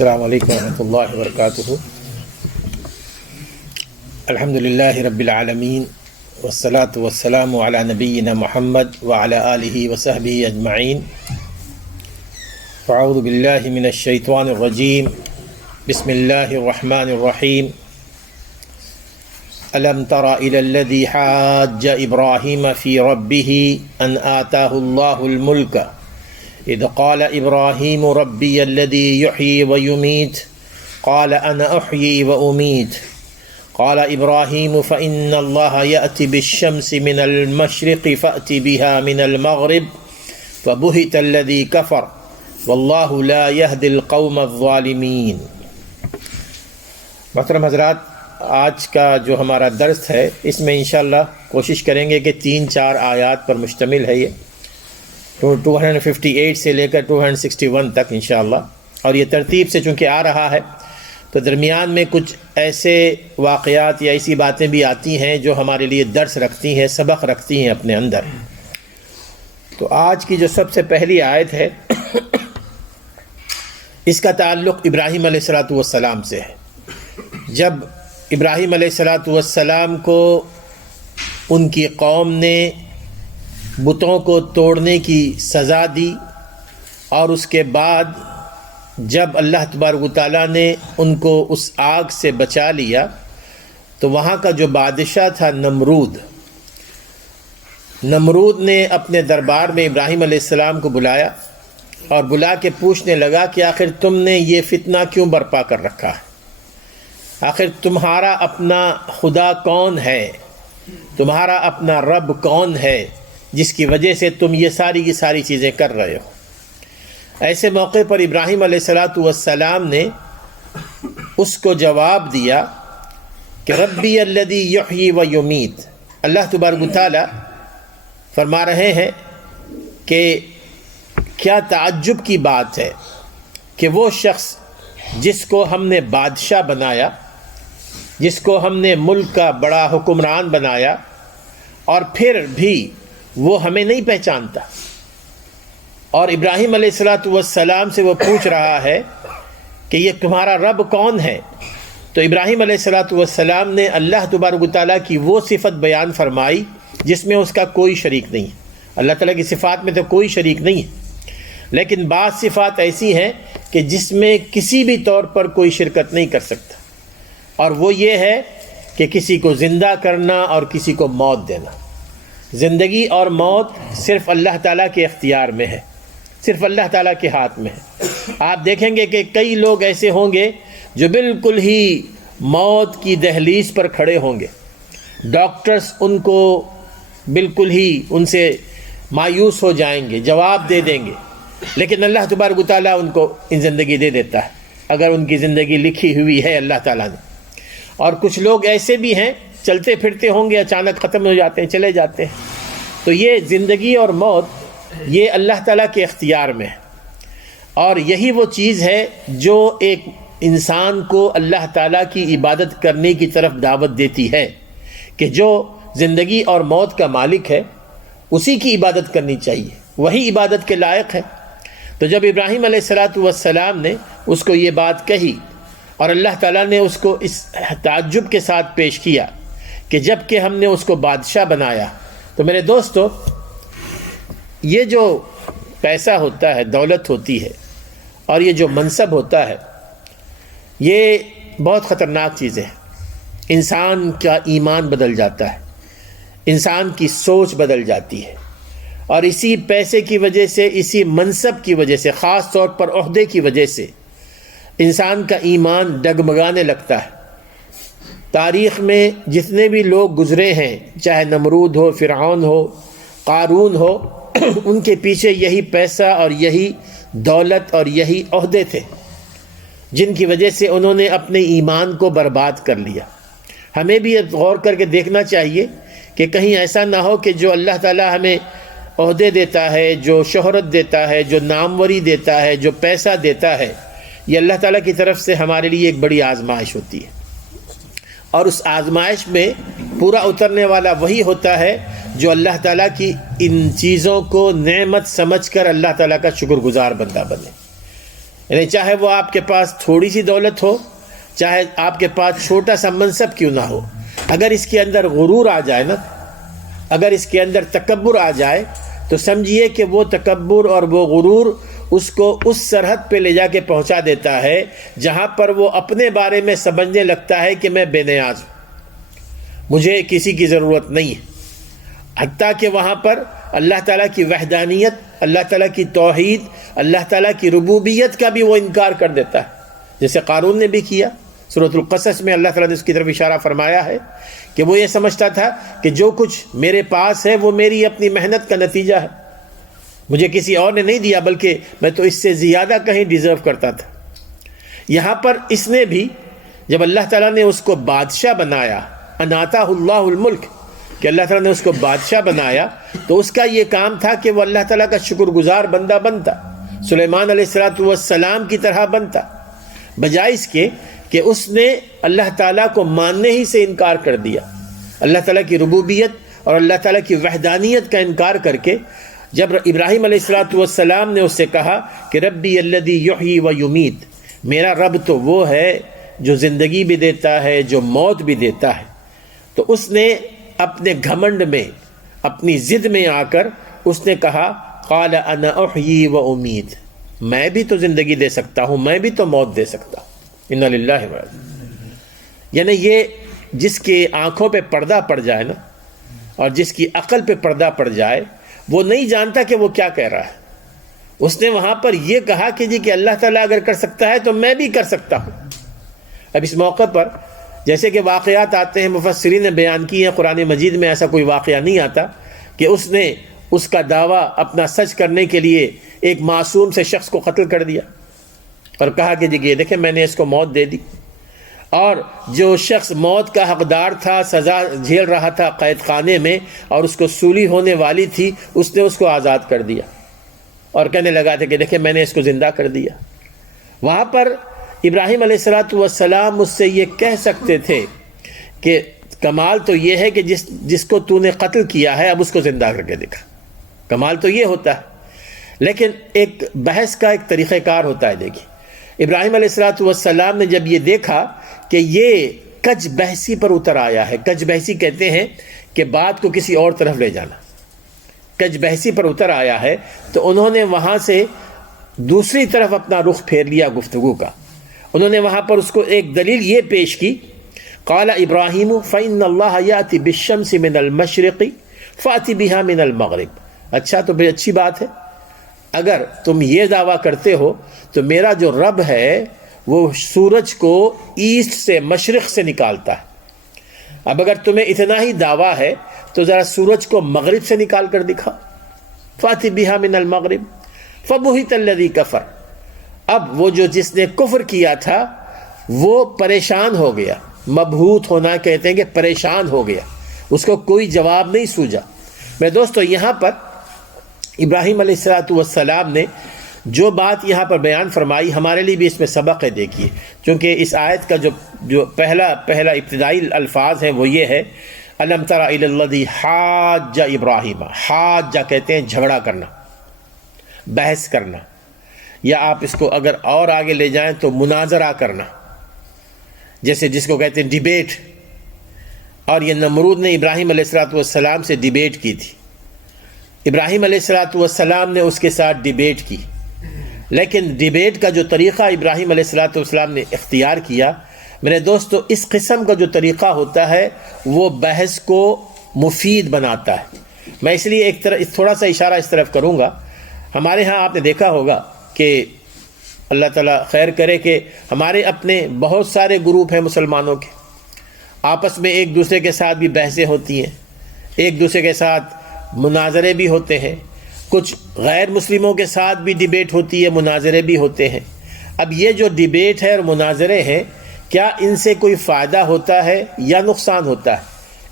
السلام علیکم ورحمۃ اللہ وبرکاتہ۔ الحمد للہ رب العالمین والصلاة والسلام علی نبینا محمد وعلی آلہ وصحبہ اجمعین۔ فاعوذ باللہ من الشیطان الرجیم، بسم اللہ الرحمن الرحیم۔ الم تر الی الذی حاج ابراہیم فی ربہ ان آتاہ اللہ الملک اذ قال ابراہیم ربی الذی یحیی ویمیت قال انا احیی وامیت قال ابراہیم فإن اللہ یأتی بالشمس من المشرق فأتی بها من المغرب فبہت الذی کفر واللہ لا یہدی القوم الظالمین۔ محترم حضرات، آج کا جو ہمارا درس ہے اس میں انشاءاللہ کوشش کریں گے کہ 3-4 آیات پر مشتمل ہے۔ یہ 258 سے لے کر 261 تک انشاءاللہ، اور یہ ترتیب سے چونکہ آ رہا ہے تو درمیان میں کچھ ایسے واقعات یا ایسی باتیں بھی آتی ہیں جو ہمارے لیے درس رکھتی ہیں، سبق رکھتی ہیں اپنے اندر۔ تو آج کی جو سب سے پہلی آیت ہے اس کا تعلق ابراہیم علیہ السلام سے ہے۔ جب ابراہیم علیہ السلام کو ان کی قوم نے بتوں کو توڑنے کی سزا دی، اور اس کے بعد جب اللہ تبارک و تعالیٰ نے ان کو اس آگ سے بچا لیا تو وہاں کا جو بادشاہ تھا نمرود نے اپنے دربار میں ابراہیم علیہ السلام کو بلایا اور بلا کے پوچھنے لگا کہ آخر تم نے یہ فتنہ کیوں برپا کر رکھا ہے؟ آخر تمہارا اپنا خدا کون ہے؟ تمہارا اپنا رب کون ہے جس کی وجہ سے تم یہ ساری کی ساری چیزیں کر رہے ہو؟ ایسے موقع پر ابراہیم علیہ السلام نے اس کو جواب دیا کہ ربی الذی یحیی و یمیت۔ اللہ تبارک و تعالی فرما رہے ہیں کہ کیا تعجب کی بات ہے کہ وہ شخص جس کو ہم نے بادشاہ بنایا، جس کو ہم نے ملک کا بڑا حکمران بنایا، اور پھر بھی وہ ہمیں نہیں پہچانتا۔ اور ابراہیم علیہ السلام سے وہ پوچھ رہا ہے کہ یہ تمہارا رب کون ہے؟ تو ابراہیم علیہ السلام نے اللہ تبارک و تعالیٰ کی وہ صفت بیان فرمائی جس میں اس کا کوئی شریک نہیں ہے۔ اللہ تعالیٰ کی صفات میں تو کوئی شریک نہیں ہے، لیکن بعض صفات ایسی ہیں کہ جس میں کسی بھی طور پر کوئی شرکت نہیں کر سکتا، اور وہ یہ ہے کہ کسی کو زندہ کرنا اور کسی کو موت دینا۔ زندگی اور موت صرف اللہ تعالیٰ کے اختیار میں ہے، صرف اللہ تعالیٰ کے ہاتھ میں ہے۔ آپ دیکھیں گے کہ کئی لوگ ایسے ہوں گے جو بالکل ہی موت کی دہلیز پر کھڑے ہوں گے، ڈاکٹرز ان کو بالکل ہی ان سے مایوس ہو جائیں گے، جواب دے دیں گے، لیکن اللہ تبارک و تعالیٰ ان کو زندگی دے دیتا ہے اگر ان کی زندگی لکھی ہوئی ہے اللہ تعالیٰ نے۔ اور کچھ لوگ ایسے بھی ہیں چلتے پھرتے ہوں گے، اچانک ختم ہو جاتے ہیں، چلے جاتے ہیں۔ تو یہ زندگی اور موت یہ اللہ تعالیٰ کے اختیار میں ہے، اور یہی وہ چیز ہے جو ایک انسان کو اللہ تعالیٰ کی عبادت کرنے کی طرف دعوت دیتی ہے کہ جو زندگی اور موت کا مالک ہے اسی کی عبادت کرنی چاہیے، وہی عبادت کے لائق ہے۔ تو جب ابراہیم علیہ السلام نے اس کو یہ بات کہی اور اللہ تعالیٰ نے اس کو اس تعجب کے ساتھ پیش کیا کہ جب کہ ہم نے اس کو بادشاہ بنایا، تو میرے دوستو یہ جو پیسہ ہوتا ہے، دولت ہوتی ہے، اور یہ جو منصب ہوتا ہے، یہ بہت خطرناک چیز ہے۔ انسان کا ایمان بدل جاتا ہے، انسان کی سوچ بدل جاتی ہے، اور اسی پیسے کی وجہ سے، اسی منصب کی وجہ سے، خاص طور پر عہدے کی وجہ سے انسان کا ایمان ڈگمگانے لگتا ہے۔ تاریخ میں جتنے بھی لوگ گزرے ہیں، چاہے نمرود ہو، فرعون ہو، قارون ہو، ان کے پیچھے یہی پیسہ اور یہی دولت اور یہی عہدے تھے جن کی وجہ سے انہوں نے اپنے ایمان کو برباد کر لیا۔ ہمیں بھی غور کر کے دیکھنا چاہیے کہ کہیں ایسا نہ ہو کہ جو اللہ تعالیٰ ہمیں عہدے دیتا ہے، جو شہرت دیتا ہے، جو ناموری دیتا ہے، جو پیسہ دیتا ہے، یہ اللہ تعالیٰ کی طرف سے ہمارے لیے ایک بڑی آزمائش ہوتی ہے، اور اس آزمائش میں پورا اترنے والا وہی ہوتا ہے جو اللہ تعالیٰ کی ان چیزوں کو نعمت سمجھ کر اللہ تعالیٰ کا شکر گزار بندہ بنے۔ یعنی چاہے وہ آپ کے پاس تھوڑی سی دولت ہو، چاہے آپ کے پاس چھوٹا سا منصب کیوں نہ ہو، اگر اس کے اندر غرور آ جائے نا، اگر اس کے اندر تکبر آ جائے تو سمجھیے کہ وہ تکبر اور وہ غرور اس کو اس سرحد پہ لے جا کے پہنچا دیتا ہے جہاں پر وہ اپنے بارے میں سمجھنے لگتا ہے کہ میں بے نیاز ہوں، مجھے کسی کی ضرورت نہیں ہے، حتیٰ کہ وہاں پر اللہ تعالیٰ کی وحدانیت، اللہ تعالیٰ کی توحید، اللہ تعالیٰ کی ربوبیت کا بھی وہ انکار کر دیتا ہے، جیسے قارون نے بھی کیا۔ سورۃ القصص میں اللہ تعالیٰ نے اس کی طرف اشارہ فرمایا ہے کہ وہ یہ سمجھتا تھا کہ جو کچھ میرے پاس ہے وہ میری اپنی محنت کا نتیجہ ہے، مجھے کسی اور نے نہیں دیا، بلکہ میں تو اس سے زیادہ کہیں ڈیزرو کرتا تھا۔ یہاں پر اس نے بھی جب اللہ تعالیٰ نے اس کو بادشاہ بنایا، اناتا اللہ الملک، کہ اللہ تعالیٰ نے اس کو بادشاہ بنایا، تو اس کا یہ کام تھا کہ وہ اللہ تعالیٰ کا شکر گزار بندہ بنتا، سلیمان علیہ السلام کی طرح بنتا، بجائے اس کے کہ اس نے اللہ تعالیٰ کو ماننے ہی سے انکار کر دیا، اللہ تعالیٰ کی ربوبیت اور اللہ تعالیٰ کی وحدانیت کا انکار کر کے جب ابراہیم علیہ السلام نے اس سے کہا کہ ربی الذی یحیی و یمیت، میرا رب تو وہ ہے جو زندگی بھی دیتا ہے، جو موت بھی دیتا ہے، تو اس نے اپنے گھمنڈ میں، اپنی ضد میں آ کر اس نے کہا قال انا احیی و امید، میں بھی تو زندگی دے سکتا ہوں، میں بھی تو موت دے سکتا ہوں، انا للہ و یعنی یہ جس کے آنکھوں پہ پردہ پڑ جائے نا، اور جس کی عقل پہ پردہ پڑ جائے، وہ نہیں جانتا کہ وہ کیا کہہ رہا ہے۔ اس نے وہاں پر یہ کہا کہ جی کہ اللہ تعالیٰ اگر کر سکتا ہے تو میں بھی کر سکتا ہوں۔ اب اس موقع پر جیسے کہ واقعات آتے ہیں، مفسرین نے بیان کی ہیں، قرآن مجید میں ایسا کوئی واقعہ نہیں آتا کہ اس نے اس کا دعویٰ اپنا سچ کرنے کے لیے ایک معصوم سے شخص کو قتل کر دیا اور کہا کہ جی دیکھیں میں نے اس کو موت دے دی، اور جو شخص موت کا حقدار تھا، سزا جھیل رہا تھا قید خانے میں اور اس کو سولی ہونے والی تھی، اس نے اس کو آزاد کر دیا اور کہنے لگا تھا کہ دیکھیں میں نے اس کو زندہ کر دیا۔ وہاں پر ابراہیم علیہ السلام مجھ سے یہ کہہ سکتے تھے کہ کمال تو یہ ہے کہ جس کو تو نے قتل کیا ہے اب اس کو زندہ کر کے دکھا، کمال تو یہ ہوتا ہے۔ لیکن ایک بحث کا ایک طریقہ کار ہوتا ہے۔ دیکھیے ابراہیم علیہ السلام نے جب یہ دیکھا کہ یہ کج بحثی پر اتر آیا ہے، کج بحثی کہتے ہیں کہ بات کو کسی اور طرف لے جانا، کج بحثی پر اتر آیا ہے، تو انہوں نے وہاں سے دوسری طرف اپنا رخ پھیر لیا گفتگو کا۔ انہوں نے وہاں پر اس کو ایک دلیل یہ پیش کی، قال ابراہیم فإن اللہ یأتی بالشمس من المشرق فأتی بها من المغرب۔ اچھا تو بڑی اچھی بات ہے، اگر تم یہ دعویٰ کرتے ہو تو میرا جو رب ہے وہ سورج کو ایسٹ سے، مشرق سے نکالتا ہے، اب اگر تمہیں اتنا ہی دعویٰ ہے تو ذرا سورج کو مغرب سے نکال کر دکھا، فأتی بها من المغرب فبہت الذی کفر۔ اب وہ جس نے کفر کیا تھا وہ پریشان ہو گیا، مبہوت ہونا کہتے ہیں کہ پریشان ہو گیا، اس کو کوئی جواب نہیں سوجا۔ میں دوستو یہاں پر ابراہیم علیہ السلام نے جو بات یہاں پر بیان فرمائی، ہمارے لیے بھی اس میں سبق ہے۔ دیکھیے چونکہ اس آیت کا جو پہلا ابتدائی الفاظ ہیں وہ یہ ہے الم تر الی الذی حاج ابراہیم، حاج کہتے ہیں جھگڑا کرنا، بحث کرنا، یا آپ اس کو اگر اور آگے لے جائیں تو مناظرہ کرنا، جیسے جس کو کہتے ہیں ڈیبیٹ۔ اور یہ نمرود نے ابراہیم علیہ السلام سے ڈیبیٹ کی تھی، ابراہیم علیہ السلام نے اس کے ساتھ ڈیبیٹ کی، لیکن ڈیبیٹ کا جو طریقہ ابراہیم علیہ السلام نے اختیار کیا، میرے دوستو اس قسم کا جو طریقہ ہوتا ہے وہ بحث کو مفید بناتا ہے۔ میں اس لیے تھوڑا سا اشارہ اس طرف کروں گا۔ ہمارے ہاں آپ نے دیکھا ہوگا کہ اللہ تعالیٰ خیر کرے کہ ہمارے اپنے بہت سارے گروپ ہیں مسلمانوں کے، آپس میں ایک دوسرے کے ساتھ بھی بحثیں ہوتی ہیں، ایک دوسرے کے ساتھ مناظرے بھی ہوتے ہیں، کچھ غیر مسلموں کے ساتھ بھی ڈیبیٹ ہوتی ہے، مناظرے بھی ہوتے ہیں۔ اب یہ جو ڈیبیٹ ہے اور مناظرے ہیں، کیا ان سے کوئی فائدہ ہوتا ہے یا نقصان ہوتا ہے؟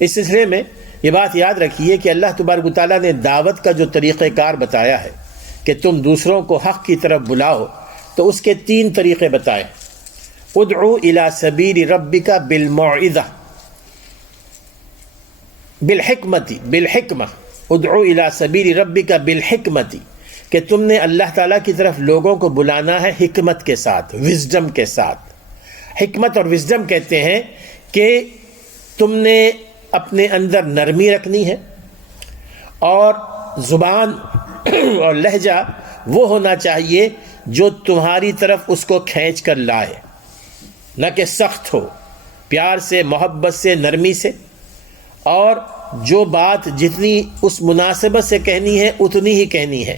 اس سلسلے میں یہ بات یاد رکھیے کہ اللہ تبارک و تعالیٰ نے دعوت کا جو طریقہ کار بتایا ہے کہ تم دوسروں کو حق کی طرف بلاؤ، تو اس کے 3 طریقے بتائے۔ ادعو الی سبیل ربک بالموعظہ بالحکمت، ادعو الی سبیل ربک بالحکمت، کہ تم نے اللہ تعالیٰ کی طرف لوگوں کو بلانا ہے حکمت کے ساتھ، وزڈم کے ساتھ۔ حکمت اور وزڈم کہتے ہیں کہ تم نے اپنے اندر نرمی رکھنی ہے، اور زبان اور لہجہ وہ ہونا چاہیے جو تمہاری طرف اس کو کھینچ کر لائے، نہ کہ سخت ہو، پیار سے، محبت سے، نرمی سے، اور جو بات جتنی اس مناسبت سے کہنی ہے اتنی ہی کہنی ہے۔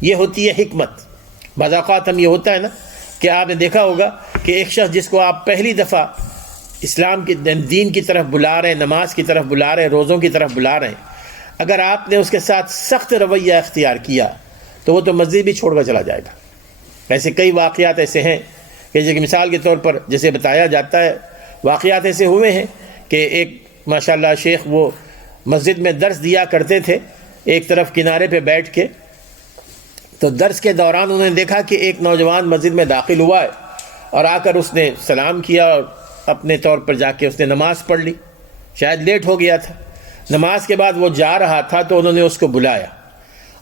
یہ ہوتی ہے حکمت۔ بعض اوقات ہم یہ ہوتا ہے نا کہ آپ نے دیکھا ہوگا کہ ایک شخص جس کو آپ پہلی دفعہ اسلام کی دین کی طرف بلا رہے ہیں، نماز کی طرف بلا رہے ہیں، روزوں کی طرف بلا رہے ہیں، اگر آپ نے اس کے ساتھ سخت رویہ اختیار کیا تو وہ تو مسجد بھی چھوڑ کر چلا جائے گا۔ ایسے کئی واقعات ایسے ہیں کہ جیسے مثال کے طور پر جیسے بتایا جاتا ہے، واقعات ایسے ہوئے ہیں کہ ایک ماشاءاللہ شیخ وہ مسجد میں درس دیا کرتے تھے، ایک طرف کنارے پہ بیٹھ کے، تو درس کے دوران انہوں نے دیکھا کہ ایک نوجوان مسجد میں داخل ہوا ہے، اور آ کر اس نے سلام کیا اور اپنے طور پر جا کے اس نے نماز پڑھ لی، شاید لیٹ ہو گیا تھا۔ نماز کے بعد وہ جا رہا تھا تو انہوں نے اس کو بلایا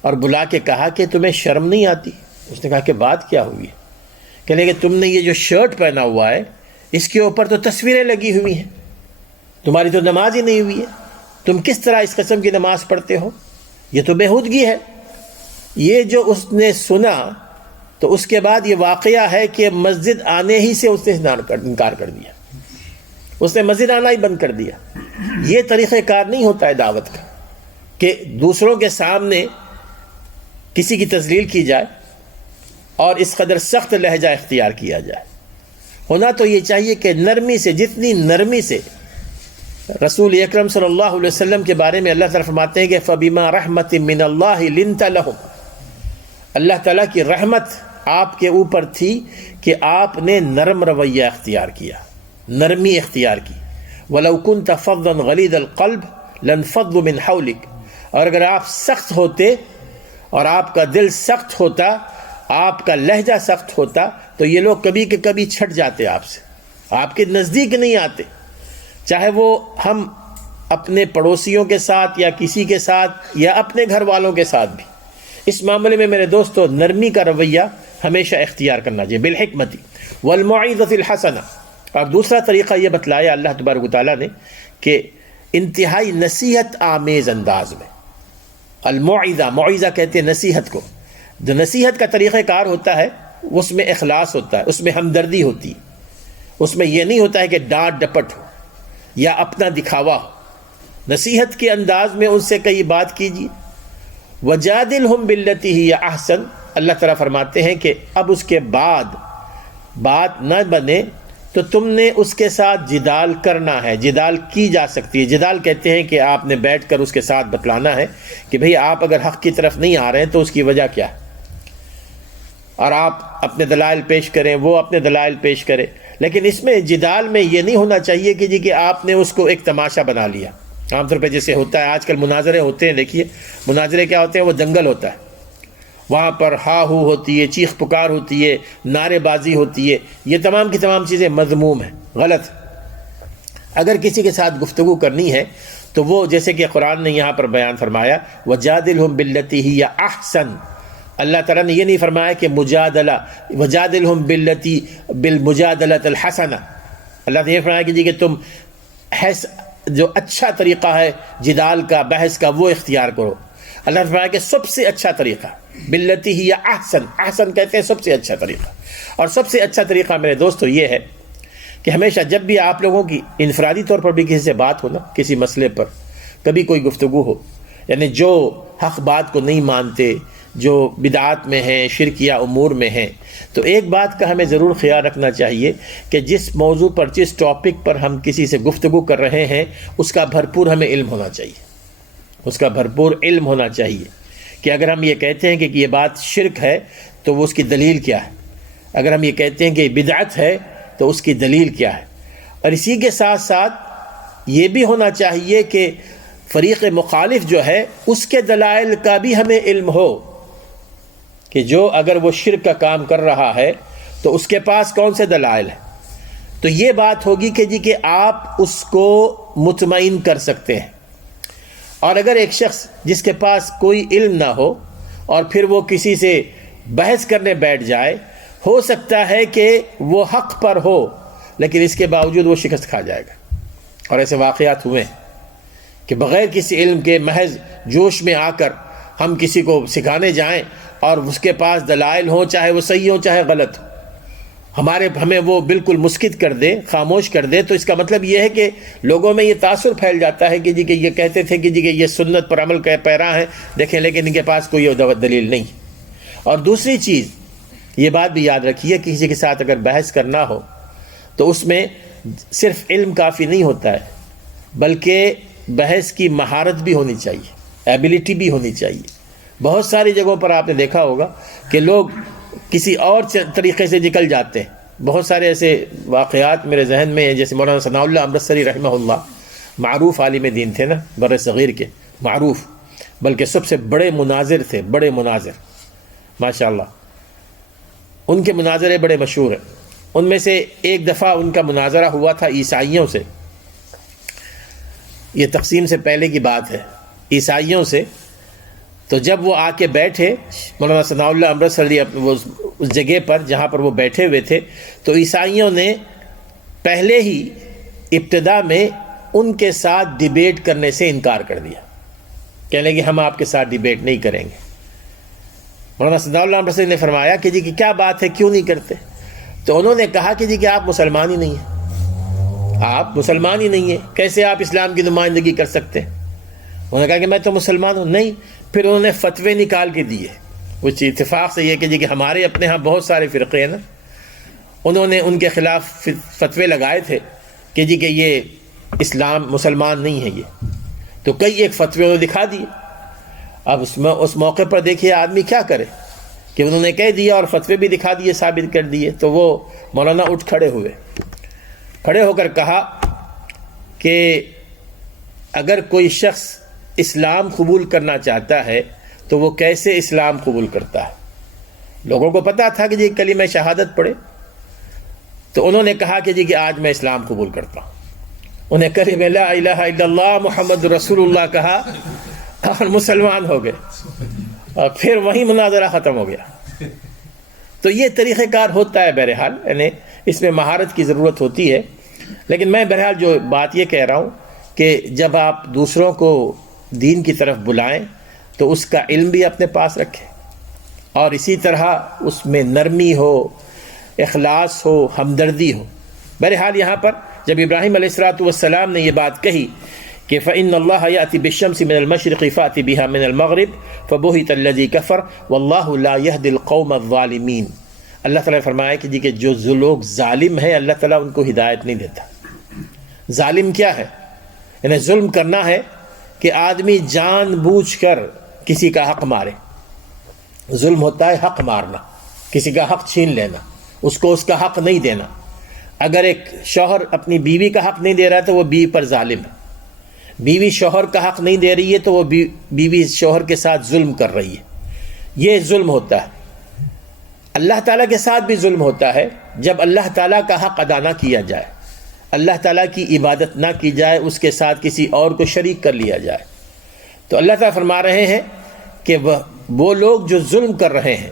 اور بلا کے کہا کہ تمہیں شرم نہیں آتی؟ اس نے کہا کہ بات کیا ہوئی ہے؟ کہنے کہ تم نے یہ جو شرٹ پہنا ہوا ہے اس کے اوپر تو تصویریں لگی ہوئی ہیں، تمہاری تو نماز ہی نہیں ہوئی ہے، تم کس طرح اس قسم کی نماز پڑھتے ہو؟ یہ تو بےہودگی ہے۔ یہ جو اس نے سنا تو اس کے بعد یہ واقعہ ہے کہ مسجد آنے ہی سے اس نے انکار کر دیا، اس نے مسجد آنا ہی بند کر دیا۔ یہ طریقہ کار نہیں ہوتا ہے دعوت کا کہ دوسروں کے سامنے کسی کی تذلیل کی جائے اور اس قدر سخت لہجہ اختیار کیا جائے۔ ہونا تو یہ چاہیے کہ نرمی سے، جتنی نرمی سے رسول اکرم صلی اللہ علیہ وسلم کے بارے میں اللہ تعالیٰ فرماتے ہیں کہ فَبِمَا رَحْمَةٍ مِّنَ اللَّهِ لِنْتَ لَهُمْ، اللہ تعالیٰ کی رحمت آپ کے اوپر تھی کہ آپ نے نرم رویہ اختیار کیا، نرمی اختیار کی۔ وَلَوْ كُنْتَ فَظًّا غَلِيظَ الْقَلْبِ لَانفَضُّوا مِنْ حَوْلِكَ، اور اگر آپ سخت ہوتے اور آپ کا دل سخت ہوتا، آپ کا لہجہ سخت ہوتا، تو یہ لوگ کبھی کہ کبھی چھٹ جاتے آپ سے، آپ کے نزدیک نہیں آتے، چاہے وہ ہم اپنے پڑوسیوں کے ساتھ یا کسی کے ساتھ یا اپنے گھر والوں کے ساتھ بھی۔ اس معاملے میں میرے دوستو نرمی کا رویہ ہمیشہ اختیار کرنا چاہیے، بالحکمت والموعظۃ الحسنہ۔ اور دوسرا طریقہ یہ بتلایا اللہ تبارک و تعالیٰ نے کہ انتہائی نصیحت آمیز انداز میں، الموعظہ، موعظہ کہتے ہیں نصیحت کو، جو نصیحت کا طریقہ کار ہوتا ہے اس میں اخلاص ہوتا ہے، اس میں ہمدردی ہوتی ہے، اس میں یہ نہیں ہوتا ہے کہ ڈانٹ ڈپٹ ہو یا اپنا دکھاوا ہو۔ نصیحت کے انداز میں ان سے کئی بات کیجیے۔ وَجَادِلْهُمْ بِالَّتِي هِيَ أَحْسَنُ، اللہ تعالیٰ فرماتے ہیں کہ اب اس کے بعد بات نہ بنے تو تم نے اس کے ساتھ جدال کرنا ہے، جدال کی جا سکتی ہے۔ جدال کہتے ہیں کہ آپ نے بیٹھ کر اس کے ساتھ بتلانا ہے کہ بھئی آپ اگر حق کی طرف نہیں آ رہے ہیں تو اس کی وجہ کیا ہے، اور آپ اپنے دلائل پیش کریں، وہ اپنے دلائل پیش کرے۔ لیکن اس میں جدال میں یہ نہیں ہونا چاہیے کہ جی کہ آپ نے اس کو ایک تماشا بنا لیا۔ عام طور پہ جیسے ہوتا ہے آج کل مناظرے ہوتے ہیں، دیکھیے مناظرے کیا ہوتے ہیں، وہ دنگل ہوتا ہے، وہاں پر ہا ہو ہوتی ہے، چیخ پکار ہوتی ہے، نعرے بازی ہوتی ہے، یہ تمام کی تمام چیزیں مذموم ہیں، غلط۔ اگر کسی کے ساتھ گفتگو کرنی ہے تو وہ جیسے کہ قرآن نے یہاں پر بیان فرمایا وَجَادِلْهُمْ بِالَّتِي هِيَ أَحْسَنُ، اللہ تعالیٰ نے یہ نہیں فرمایا کہ مجادلہ وَجَادِلْهُمْ بِالْمُجَادَلَةِ الْحَسَنَةِ، اللہ نے یہ فرمایا کہ جی کہ تم جو اچھا طریقہ ہے جدال کا، بحث کا، وہ اختیار کرو۔ اللہ نے فرمایا کہ سب سے اچھا طریقہ باللتی ہی احسن، احسن کہتے ہیں سب سے اچھا طریقہ۔ اور سب سے اچھا طریقہ میرے دوستو یہ ہے کہ ہمیشہ جب بھی آپ لوگوں کی انفرادی طور پر بھی کسی سے بات ہو نا، کسی مسئلے پر کبھی کوئی گفتگو ہو، یعنی جو حق بات کو نہیں مانتے، جو بدعات میں ہیں، شرکیہ امور میں ہیں، تو ایک بات کا ہمیں ضرور خیال رکھنا چاہیے کہ جس موضوع پر، جس ٹاپک پر ہم کسی سے گفتگو کر رہے ہیں اس کا بھرپور ہمیں علم ہونا چاہیے، اس کا بھرپور علم ہونا چاہیے کہ اگر ہم یہ کہتے ہیں کہ یہ بات شرک ہے تو وہ اس کی دلیل کیا ہے، اگر ہم یہ کہتے ہیں کہ یہ بدعت ہے تو اس کی دلیل کیا ہے۔ اور اسی کے ساتھ ساتھ یہ بھی ہونا چاہیے کہ فریق مخالف جو ہے اس کے دلائل کا بھی ہمیں علم ہو کہ جو اگر وہ شرک کا کام کر رہا ہے تو اس کے پاس کون سے دلائل ہیں، تو یہ بات ہوگی کہ جی کہ آپ اس کو مطمئن کر سکتے ہیں۔ اور اگر ایک شخص جس کے پاس کوئی علم نہ ہو اور پھر وہ کسی سے بحث کرنے بیٹھ جائے، ہو سکتا ہے کہ وہ حق پر ہو لیکن اس کے باوجود وہ شکست کھا جائے گا. اور ایسے واقعات ہوئے کہ بغیر کسی علم کے محض جوش میں آ کر ہم کسی کو سکھانے جائیں اور اس کے پاس دلائل ہوں، چاہے وہ صحیح ہوں چاہے غلط ہو، ہمیں وہ بالکل مسکت کر دے، خاموش کر دے، تو اس کا مطلب یہ ہے کہ لوگوں میں یہ تاثر پھیل جاتا ہے کہ جی کہ یہ کہتے تھے کہ جی کہ یہ سنت پر عمل کے پیرا ہیں، دیکھیں لیکن ان کے پاس کوئی دلیل نہیں. اور دوسری چیز یہ بات بھی یاد رکھیے کہ کسی کے ساتھ اگر بحث کرنا ہو تو اس میں صرف علم کافی نہیں ہوتا ہے، بلکہ بحث کی مہارت بھی ہونی چاہیے، ایبیلٹی بھی ہونی چاہیے. بہت ساری جگہوں پر آپ نے دیکھا ہوگا کہ لوگ کسی اور طریقے سے نکل جاتے ہیں. بہت سارے ایسے واقعات میرے ذہن میں ہیں، جیسے مولانا ثناء اللہ امرتسری رحمہ اللہ، معروف عالم دین تھے نا بر صغیر کے، معروف، بلکہ سب سے بڑے مناظر تھے، بڑے مناظر ماشاءاللہ. ان کے مناظرے بڑے مشہور ہیں. ان میں سے ایک دفعہ ان کا مناظرہ ہوا تھا عیسائیوں سے. یہ تقسیم سے پہلے کی بات ہے، عیسائیوں سے. تو جب وہ آ کے بیٹھے مولانا ثناء اللہ امرتسری اس جگہ پر جہاں پر وہ بیٹھے ہوئے تھے، تو عیسائیوں نے پہلے ہی ابتدا میں ان کے ساتھ ڈیبیٹ کرنے سے انکار کر دیا، کہنے کہ ہم آپ کے ساتھ ڈیبیٹ نہیں کریں گے. مولانا ثناء اللہ امرتسری نے فرمایا کہ جی کہ کیا بات ہے، کیوں نہیں کرتے؟ تو انہوں نے کہا کہ جی کہ آپ مسلمان ہی نہیں ہیں، آپ مسلمان ہی نہیں ہیں، کیسے آپ اسلام کی نمائندگی کر سکتے ہیں؟ انہوں نے کہا کہ میں تو مسلمان ہوں. نہیں. پھر انہوں نے فتوے نکال کے دیے. کچھ اتفاق سے یہ کہ جی کہ ہمارے اپنے ہاں بہت سارے فرقے ہیں نا، انہوں نے ان کے خلاف فتوے لگائے تھے کہ جی کہ یہ اسلام مسلمان نہیں ہے یہ. تو کئی ایک فتوے انہوں نے دکھا دیے. اب اس موقع پر دیکھیے آدمی کیا کرے کہ انہوں نے کہہ دیا اور فتوے بھی دکھا دیے، ثابت کر دیے. تو وہ مولانا اٹھ کھڑے ہوئے، کھڑے ہو کر کہا کہ اگر کوئی شخص اسلام قبول کرنا چاہتا ہے تو وہ کیسے اسلام قبول کرتا ہے؟ لوگوں کو پتا تھا کہ جی کلمہ شہادت پڑھے. تو انہوں نے کہا کہ جی کہ آج میں اسلام قبول کرتا ہوں. انہیں کلمہ لا الہ الا اللہ محمد رسول اللہ کہا اور مسلمان ہو گئے، اور پھر وہی مناظرہ ختم ہو گیا. تو یہ طریقہ کار ہوتا ہے. بہرحال یعنی اس میں مہارت کی ضرورت ہوتی ہے. لیکن میں بہرحال جو بات یہ کہہ رہا ہوں کہ جب آپ دوسروں کو دین کی طرف بلائیں تو اس کا علم بھی اپنے پاس رکھیں، اور اسی طرح اس میں نرمی ہو، اخلاص ہو، ہمدردی ہو. بہرحال یہاں پر جب ابراہیم علیہ السلام نے یہ بات کہی کہ فَإِنَّ اللَّهَ يَأْتِي بِالشَّمْسِ مِنَ الْمَشْرِقِ فَأْتِ بِهَا مِنَ الْمَغْرِبِ فَبُهِتَ الَّذِي كَفَرَ وَاللَّهُ لَا يَهْدِي الْقَوْمَ الظَّالِمِينَ. اللہ تعالیٰ نے فرمایا کہ جی کہ جو لوگ ظالم ہیں اللہ تعالیٰ ان کو ہدایت نہیں دیتا. ظالم کیا ہے؟ یعنی ظلم کرنا ہے کہ آدمی جان بوجھ کر کسی کا حق مارے. ظلم ہوتا ہے حق مارنا، کسی کا حق چھین لینا، اس کو اس کا حق نہیں دینا. اگر ایک شوہر اپنی بیوی کا حق نہیں دے رہا تو وہ بیوی پر ظالم ہے. بیوی شوہر کا حق نہیں دے رہی ہے تو وہ بیوی شوہر کے ساتھ ظلم کر رہی ہے. یہ ظلم ہوتا ہے. اللہ تعالیٰ کے ساتھ بھی ظلم ہوتا ہے جب اللہ تعالیٰ کا حق ادا نہ کیا جائے، اللہ تعالیٰ کی عبادت نہ کی جائے، اس کے ساتھ کسی اور کو شریک کر لیا جائے. تو اللہ تعالیٰ فرما رہے ہیں کہ وہ لوگ جو ظلم کر رہے ہیں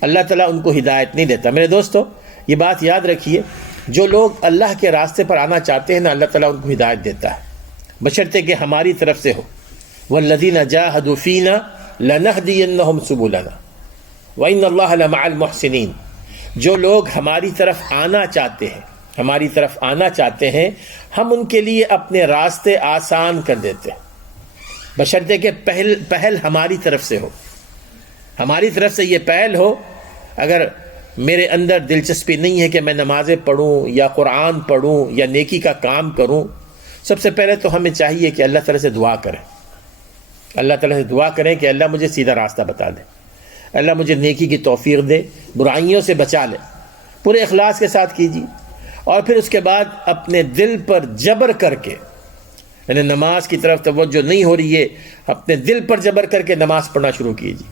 اللہ تعالیٰ ان کو ہدایت نہیں دیتا. میرے دوستو یہ بات یاد رکھیے، جو لوگ اللہ کے راستے پر آنا چاہتے ہیں نا اللہ تعالیٰ ان کو ہدایت دیتا ہے، بشرطے کہ ہماری طرف سے ہو. وَالَّذِينَ جَاهَدُوا فِينَا لَنَهْدِيَنَّهُمْ سُبُلَنَا وَإِنَّ اللَّهَ لَمَعَ الْمُحْسِنِينَ. جو لوگ ہماری طرف آنا چاہتے ہیں، ہماری طرف آنا چاہتے ہیں، ہم ان کے لیے اپنے راستے آسان کر دیتے ہیں، بشرطے کہ پہل ہماری طرف سے ہو. ہماری طرف سے یہ پہل ہو. اگر میرے اندر دلچسپی نہیں ہے کہ میں نمازیں پڑھوں یا قرآن پڑھوں یا نیکی کا کام کروں، سب سے پہلے تو ہمیں چاہیے کہ اللہ تعالیٰ سے دعا کریں. اللہ تعالیٰ سے دعا کریں کہ اللہ مجھے سیدھا راستہ بتا دے، اللہ مجھے نیکی کی توفیق دے، برائیوں سے بچا لے. پورے اخلاص کے ساتھ کیجیے. اور پھر اس کے بعد اپنے دل پر جبر کر کے، یعنی نماز کی طرف توجہ نہیں ہو رہی ہے، اپنے دل پر جبر کر کے نماز پڑھنا شروع کیجیے،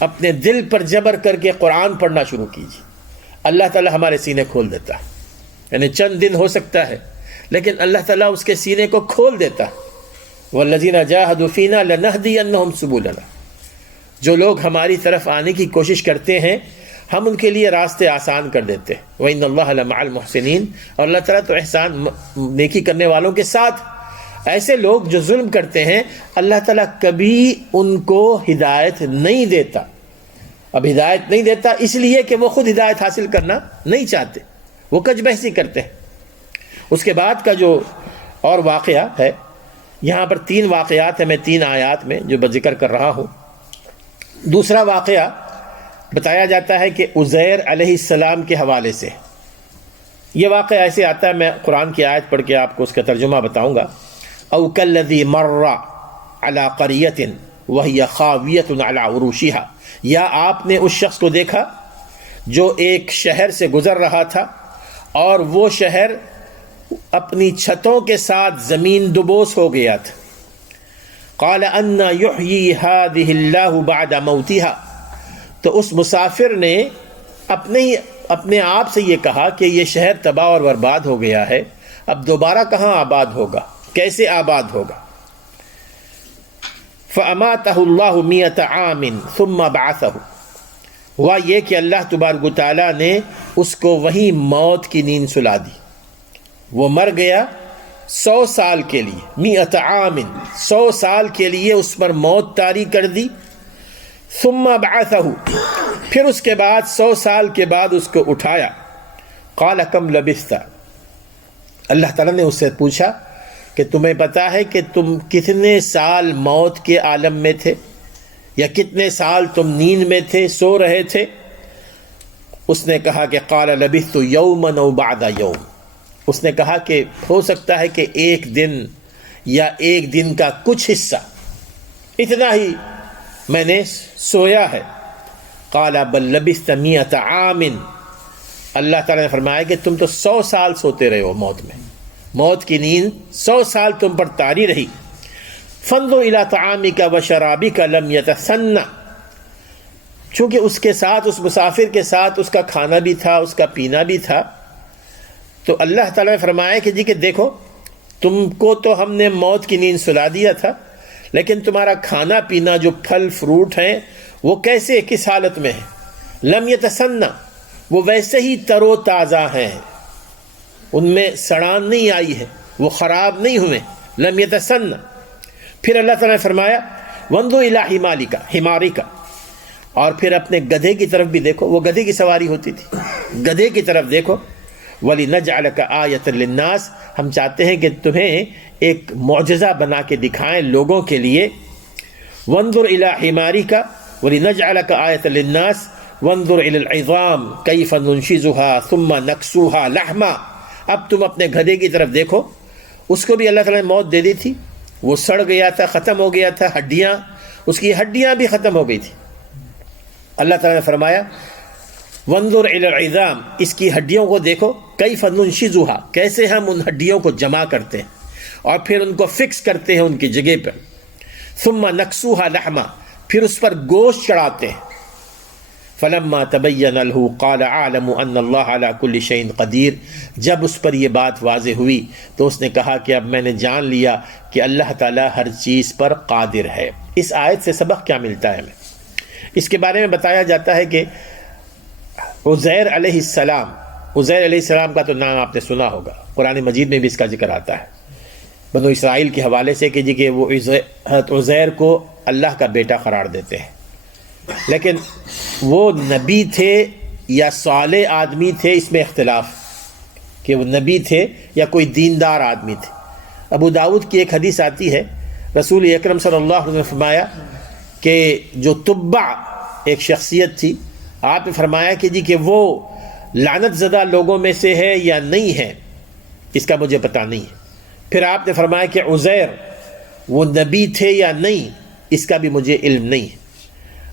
اپنے دل پر جبر کر کے قرآن پڑھنا شروع کیجیے. اللہ تعالیٰ ہمارے سینے کھول دیتا ہے. یعنی چند دن ہو سکتا ہے لیکن اللہ تعالیٰ اس کے سینے کو کھول دیتا ہے. وَالَّذِينَ جَاهَدُوا فِينَا لَنَهْدِيَنَّهُمْ سُبُلَنَا. جو لوگ ہماری طرف آنے کی کوشش کرتے ہیں ہم ان کے لیے راستے آسان کر دیتے ہیں۔ وَإِنَّ اللَّهَ لَمَعَ الْمُحْسِنِينَ، اور اللہ تعالیٰ تو احسان نیکی کرنے والوں کے ساتھ۔ ایسے لوگ جو ظلم کرتے ہیں اللہ تعالیٰ کبھی ان کو ہدایت نہیں دیتا۔ اب ہدایت نہیں دیتا اس لیے کہ وہ خود ہدایت حاصل کرنا نہیں چاہتے، وہ کج بحثی کرتے ہیں۔ اس کے بعد کا جو اور واقعہ ہے، یہاں پر 3 واقعات ہیں، میں 3 آیات میں جو ذکر کر رہا ہوں۔ دوسرا واقعہ بتایا جاتا ہے کہ عزیر علیہ السلام کے حوالے سے۔ یہ واقعہ ایسے آتا ہے، میں قرآن کی آیت پڑھ کے آپ کو اس کا ترجمہ بتاؤں گا۔ او کالذی مر علی قریۃ وہی خاویۃ علی عروشها، یا آپ نے اس شخص کو دیکھا جو ایک شہر سے گزر رہا تھا اور وہ شہر اپنی چھتوں کے ساتھ زمین دبوس ہو گیا تھا۔ قال انا یحیی ہذہ اللہ بعد موتها، تو اس مسافر نے اپنے آپ سے یہ کہا کہ یہ شہر تباہ اور برباد ہو گیا ہے، اب دوبارہ کہاں آباد ہوگا، کیسے آباد ہوگا؟ فَأَمَاتَهُ اللَّهُ مِئَةَ عَامٍ ثُمَّ بَعَثَهُ، ہوا یہ کہ اللہ تبارک و تعالیٰ نے اس کو وہی موت کی نیند سلا دی، وہ مر گیا 100 سال کے لیے، 100 عام، 100 سال کے لیے اس پر موت طاری کر دی۔ ثم بعثه، پھر اس کے بعد 100 سال کے بعد اس کو اٹھایا۔ قال کم لبثت، اللہ تعالیٰ نے اس سے پوچھا کہ تمہیں پتا ہے کہ تم کتنے سال موت کے عالم میں تھے، یا کتنے سال تم نیند میں تھے، سو رہے تھے؟ اس نے کہا کہ قال لبثت یوما او بعد یوم، اس نے کہا کہ ہو سکتا ہے کہ ایک دن یا ایک دن کا کچھ حصہ، اتنا ہی میں نے سویا ہے۔ قال بل لبثت 100 عام، اللہ تعالیٰ نے فرمایا کہ تم تو 100 سال سوتے رہے ہو موت میں، موت کی نیند 100 سال تم پر طاری رہی۔ فانظر الی طعامک وشرابک لم یتسنى، چونکہ اس کے ساتھ، اس مسافر کے ساتھ اس کا کھانا بھی تھا، اس کا پینا بھی تھا، تو اللہ تعالیٰ نے فرمایا کہ جی کہ دیکھو تم کو تو ہم نے موت کی نیند سلا دیا تھا، لیکن تمہارا کھانا پینا جو پھل فروٹ ہیں وہ کیسے، کس حالت میں ہیں؟ لم یتسنى، وہ ویسے ہی تر و تازہ ہیں، ان میں سڑان نہیں آئی ہے، وہ خراب نہیں ہوئے، لم یتسنى۔ پھر اللہ تعالیٰ نے فرمایا وانظر الی حمارک، اور پھر اپنے گدھے کی طرف بھی دیکھو، وہ گدھے کی سواری ہوتی تھی، گدھے کی طرف دیکھو۔ وَلِنَجْعَلَكَ آیَةً لِلنَّاسِ، ہم چاہتے ہیں کہ تمہیں ایک معجزہ بنا کے دکھائیں لوگوں کے لیے۔ وَانظُرْ إِلَىٰ حِمَارِكَ وَلِنَجْعَلَكَ آیَةً لِلنَّاسِ وَانظُرْ إِلَى الْعِظَامِ كَيْفَ نُنشِزُهَا ثُمَّ نَكْسُوهَا لَحْمًا، اب تم اپنے گدھے کی طرف دیکھو، اس کو بھی اللہ تعالیٰ نے موت دے دی تھی، وہ سڑ گیا تھا، ختم ہو گیا تھا، ہڈیاں، اس کی ہڈیاں بھی ختم ہو گئی تھی۔ اللہ تعالیٰ نے فرمایا وانظر الی العظام، اس کی ہڈیوں کو دیکھو، کیف ننشزها، کیسے ہم ان ہڈیوں کو جمع کرتے ہیں اور پھر ان کو فکس کرتے ہیں ان کی جگہ پر۔ ثم نکسوها لحما، پھر اس پر گوشت چڑھاتے ہیں۔ فلما تبین له قال اعلم ان اللہ علی کل شیء قدیر، جب اس پر یہ بات واضح ہوئی تو اس نے کہا کہ اب میں نے جان لیا کہ اللہ تعالیٰ ہر چیز پر قادر ہے۔ اس آیت سے سبق کیا ملتا ہے ہمیں؟ اس کے بارے میں بتایا جاتا ہے کہ عزیر علیہ السلام، عزیر علیہ السلام کا تو نام آپ نے سنا ہوگا، قرآن مجید میں بھی اس کا ذکر آتا ہے بنو اسرائیل کے حوالے سے کہ جی کہ وہ حضرت عزیر کو اللہ کا بیٹا قرار دیتے ہیں، لیکن وہ نبی تھے یا صالح آدمی تھے، اس میں اختلاف کہ وہ نبی تھے یا کوئی دیندار آدمی تھے۔ ابو داؤد کی ایک حدیث آتی ہے، رسول اکرم صلی اللہ علیہ وسلم نے فرمایا کہ جو تبع ایک شخصیت تھی، آپ نے فرمایا کہ جی کہ وہ لعنت زدہ لوگوں میں سے ہے یا نہیں ہے، اس کا مجھے پتہ نہیں ہے۔ پھر آپ نے فرمایا کہ عزیر وہ نبی تھے یا نہیں، اس کا بھی مجھے علم نہیں ہے۔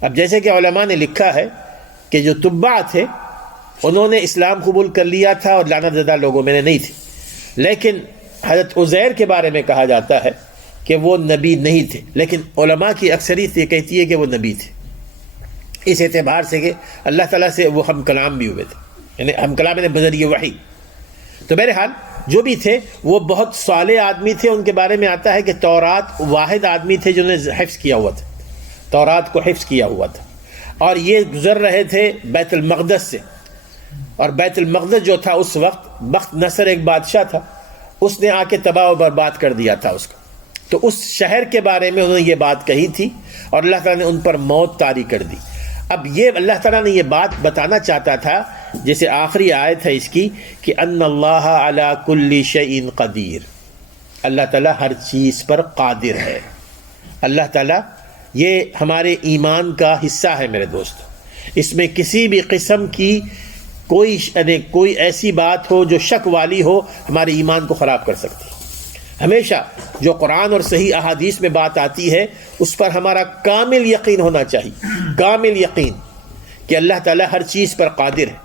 اب جیسے کہ علماء نے لکھا ہے کہ جو تبع تھے انہوں نے اسلام قبول کر لیا تھا اور لعنت زدہ لوگوں میں نہیں تھے، لیکن حضرت عزیر کے بارے میں کہا جاتا ہے کہ وہ نبی نہیں تھے، لیکن علماء کی اکثریت یہ کہتی ہے کہ وہ نبی تھے، اس اعتبار سے کہ اللہ تعالیٰ سے وہ ہم کلام بھی ہوئے تھے، یعنی ہم کلام نے بذریعہ وحی۔ تو بہرحال جو بھی تھے وہ بہت صالح آدمی تھے، ان کے بارے میں آتا ہے کہ تورات واحد آدمی تھے جنہوں نے حفظ کیا ہوا تھا، تورات کو حفظ کیا ہوا تھا، اور یہ گزر رہے تھے بیت المقدس سے، اور بیت المقدس جو تھا اس وقت بخت نصر ایک بادشاہ تھا، اس نے آ کے تباہ و برباد کر دیا تھا اس کو. تو اس شہر کے بارے میں انہوں نے یہ بات کہی تھی اور اللہ تعالیٰ نے ان پر موت طاری کر دی. اب یہ اللہ تعالیٰ نے یہ بات بتانا چاہتا تھا، جیسے آخری آیت ہے اس کی کہ ان اللہ علی کل شیء قدیر، اللہ تعالیٰ ہر چیز پر قادر ہے. اللہ تعالیٰ یہ ہمارے ایمان کا حصہ ہے میرے دوست. اس میں کسی بھی قسم کی کوئی ایسی بات ہو جو شک والی ہو ہمارے ایمان کو خراب کر سکتی. ہمیشہ جو قرآن اور صحیح احادیث میں بات آتی ہے اس پر ہمارا کامل یقین ہونا چاہیے، کامل یقین کہ اللہ تعالیٰ ہر چیز پر قادر ہے.